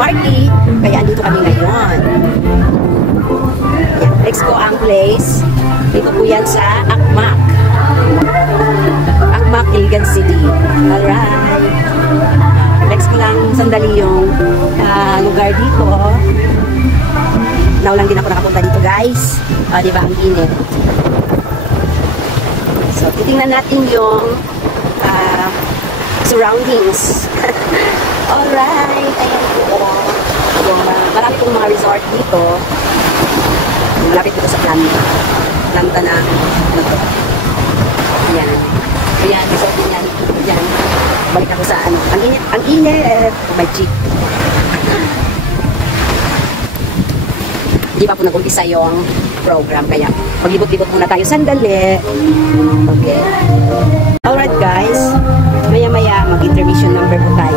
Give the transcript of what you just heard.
party. Kaya andito kami ngayon. Yan. Next ko ang place. Dito po yan sa Akmak. Akmak, Iligan City. Alright. Next ko lang sandali yung lugar dito. Now lang din ako nakapunta dito, guys. Diba, ang init. So, titingnan natin yung surroundings. Alright. Ayan po. Marami pong mga resort dito. Malapit dito sa planta ng ayan. Ayan, resort din yan. Ayan. Balik ako sa ano. Ang init. Ang init. My cheek. Hindi pa po nag-umpisa yung program. Kaya maglibot-libot muna tayo sandali. Okay. Alright guys. Maya-maya mag-intermission number po tayo.